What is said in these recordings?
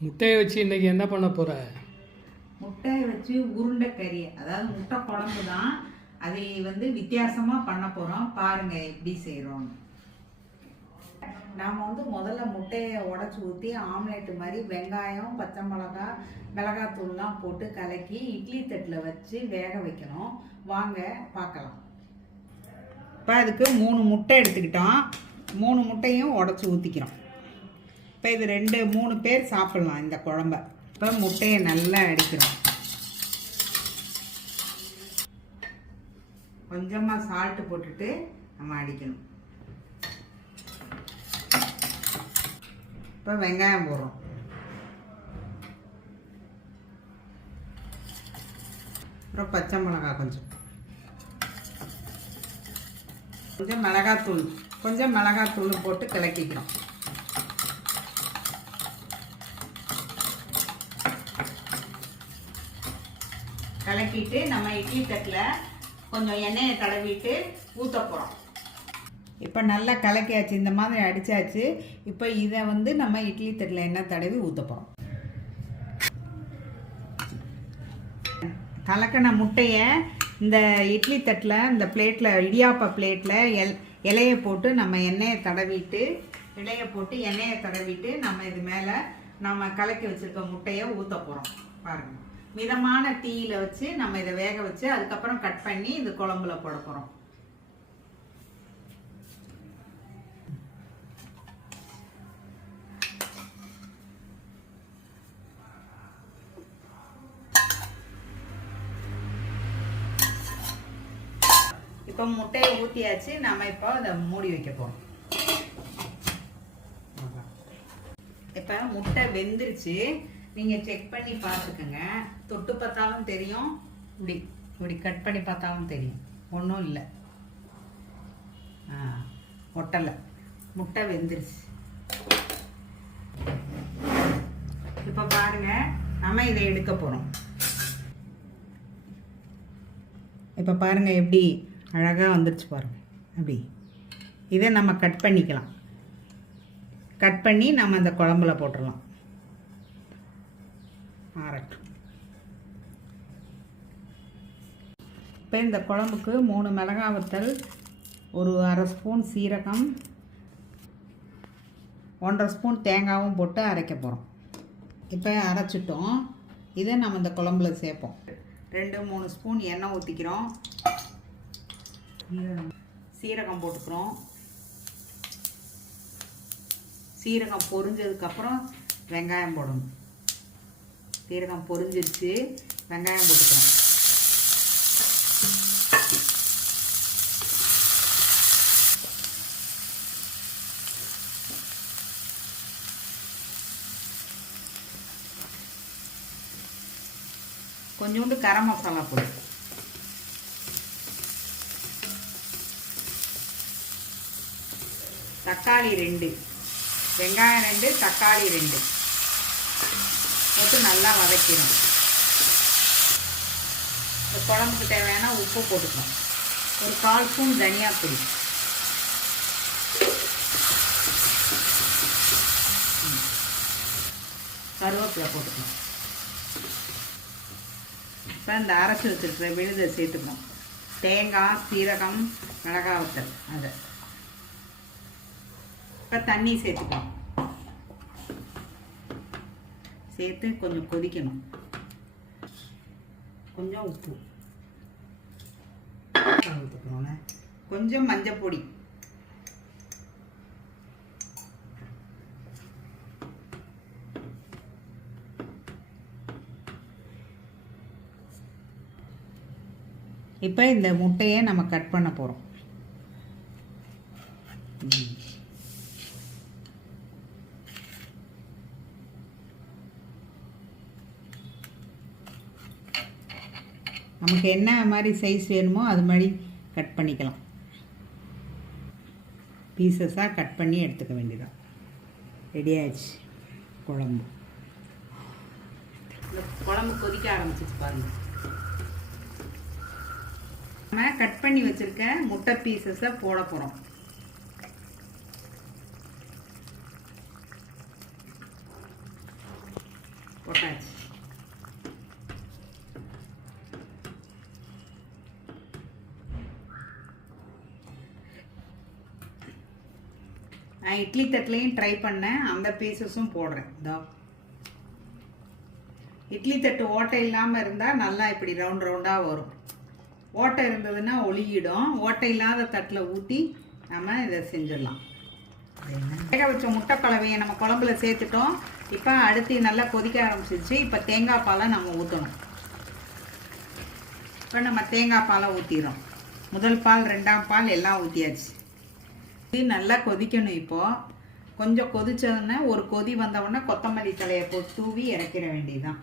முட்டையை வச்சு இன்னைக்கு என்ன பண்ண போற? முட்டையை வச்சு உருண்டை கறி அதாவது முட்டை குழம்பு தான் அதை வந்து வித்தியாசமாக பண்ண போகிறோம் பாருங்க எப்படி செய்கிறோம்னு நாம் வந்து முதல்ல முட்டையை உடச்சி ஊற்றி ஆம்லேட்டு மாதிரி வெங்காயம் பச்சை மிளகா மிளகாத்தூள்லாம் போட்டு கலக்கி இட்லி தட்டில் வச்சு வேக வைக்கணும். வாங்க பார்க்கலாம். இப்போ அதுக்கு மூணு முட்டை எடுத்துக்கிட்டோம். மூணு முட்டையும் உடச்சி ஊற்றிக்கிறோம் இப்போ இது ரெண்டு மூணு பேர் சாப்பிட்லாம் இந்த குழம்ப. இப்போ முட்டையை நல்லா அடிக்கிறோம். கொஞ்சமாக சால்ட்டு போட்டுட்டு நம்ம அடிக்கணும். இப்போ வெங்காயம் போடுறோம். அப்புறம் பச்சை மிளகாய் கொஞ்சம். கொஞ்சம் மிளகாத்தூள் கொஞ்சம் மிளகாத்தூள் போட்டு கிளக்கிக்கிறோம். கலக்கிட்டு நம்ம இட்லி தட்டில் கொஞ்சம் எண்ணெயை தடவிட்டு ஊற்ற போகிறோம் இப்போ நல்லா கலக்கியாச்சு இந்த மாதிரி அடித்தாச்சு இப்போ இதை வந்து நம்ம இட்லி தட்டில் எண்ணெய் தடவி ஊற்ற போகிறோம் கலக்கின முட்டையை இந்த இட்லி தட்டில் இந்த பிளேட்டில் இடியாப்ப பிளேட்டில் எல் இலையை போட்டு நம்ம எண்ணெயை தடவிட்டு இலையை போட்டு எண்ணெயை தடவிட்டு நம்ம இது மேலே நம்ம கலக்கி வச்சுருக்க முட்டையை ஊற்ற போகிறோம் பாருங்கள் மிதமான தீயில வச்சு நம்ம இதை வேக வச்சு அதுக்கப்புறம் கட் பண்ணி இந்த குழம்புல போட போகிறோம் இப்போ முட்டையை ஊற்றியாச்சு நம்ம இப்போ அதை மூடி வைக்க போகிறோம் இப்போ முட்டை வெந்துருச்சு. நீங்கள் செக் பண்ணி பார்த்துக்குங்க. தொட்டு பார்த்தாலும் தெரியும். இப்படி இப்படி கட் பண்ணி பார்த்தாலும் தெரியும். ஒன்றும் இல்லை. ஆ ஒட்டலை. முட்டை வெந்துருச்சு. இப்போ பாருங்கள் நம்ம இதை எடுக்க போகிறோம் இப்போ பாருங்கள் எப்படி அழகாக வந்துருச்சு பாருங்கள் அப்படி. இதை நம்ம கட் பண்ணிக்கலாம். கட் பண்ணி நம்ம அந்த குழம்புல போட்டுடலாம். ஆறட்டும் இப்போ இந்த குழம்புக்கு மூணு மிளகாய் வத்தல் ஒரு அரை ஸ்பூன் சீரகம் ஒன்றரை ஸ்பூன் தேங்காவும் போட்டு அரைக்க போகிறோம் இப்போ அரைச்சிட்டோம். இதை நம்ம இந்த குழம்புல சேர்ப்போம். ரெண்டு மூணு ஸ்பூன் எண்ணெய் ஊற்றிக்கிறோம் சீரகம் போட்டுக்கிறோம். சீரகம் பொரிஞ்சதுக்கப்புறம் வெங்காயம் போடணும். சீரகம் பொரிஞ்சிருச்சு வெங்காயம் போட்டுக்கிறோம் கொஞ்சோண்டு கரம் மசாலா பொடி. தக்காளி ரெண்டு வெங்காயம் ரெண்டு தக்காளி ரெண்டு. போட்டு நல்லா வதக்கிடும் இந்த குழம்புக்கு தேவையான உப்பு போட்டுக்கணும். ஒரு கால் ஸ்பூன் தனியா பொடி கருவேப்பிலை போட்டுக்கணும். இப்போ இந்த அரைச்சி வச்சுருக்கிற விழுதை சேர்த்துக்கணும். தேங்காய் சீரகம் மிளகாய் வத்தல் அதை. இப்போ தண்ணி சேர்த்துக்கலாம் சேர்த்து கொஞ்சம் கொதிக்கணும். கொஞ்சம் உப்பு. கொஞ்சம் மஞ்சள் பொடி. இப்போ இந்த முட்டையை நம்ம கட் பண்ண போகிறோம் நமக்கு என்ன மாதிரி சைஸ் வேணுமோ அது மாதிரி கட் பண்ணிக்கலாம். பீசஸாக கட் பண்ணி எடுத்துக்க வேண்டியதான் ரெடி ஆயிடுச்சு. குழம்பு. இந்த குழம்பு கொதிக்க ஆரம்பிச்சிச்சு பாருங்கள் நம்ம கட் பண்ணி வச்சுருக்க முட்டை பீசஸை போட போகிறோம் நான் இட்லி தட்டுலையும் ட்ரை பண்ணேன். அந்த பீசஸும் போடுறேன். இதோ. இட்லி தட்டு ஓட்டை இல்லாமல் இருந்தால் நல்லா இப்படி ரவுண்ட் ரவுண்டாக வரும். ஓட்டை இருந்ததுன்னா ஒழுகிடும். ஓட்டை இல்லாத தட்டில் ஊற்றி நம்ம இதை செஞ்சிடலாம். வேக வச்ச முட்டை கலவையை நம்ம குழம்புல சேர்த்துட்டோம். இப்போ அடுத்து நல்லா கொதிக்க ஆரம்பிச்சிருச்சு. இப்போ தேங்காய் பாலை நம்ம ஊற்றணும் இப்போ நம்ம தேங்காய் பாலை ஊற்றிடுறோம் முதல் பால் ரெண்டாம் பால் எல்லாம் ஊற்றியாச்சு இது நல்லா கொதிக்கணும் இப்போ. கொஞ்சம் கொதிச்சதுன்னா ஒரு கொதி வந்தவுடனே கொத்தமல்லி தலையை போட்டு தூவி இறக்கிற வேண்டியதுதான்.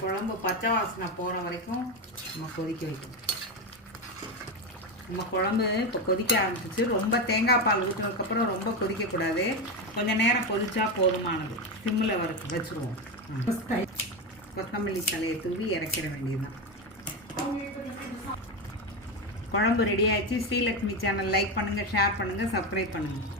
குழம்பு பச்சை வாசனை போகிற வரைக்கும் நம்ம கொதிக்க வைக்கணும். நம்ம குழம்பு இப்போ கொதிக்க ஆரம்பிச்சிச்சு ரொம்ப தேங்காய் பால் ஊற்றினதுக்கப்புறம் ரொம்ப கொதிக்கக்கூடாது. கொஞ்ச நேரம் கொதிச்சா போதுமானது. சிம்மில் வர வச்சுருவோம். கொத்தமல்லி தலையை தூவி இறக்கிற வேண்டியதுதான். குழம்பு ரெடி ஆயிடுச்சு. ஸ்ரீலக்ஷ்மி சேனல் லைக் பண்ணுங்கள் ஷேர் பண்ணுங்கள் சப்ஸ்கிரைப் பண்ணுங்கள்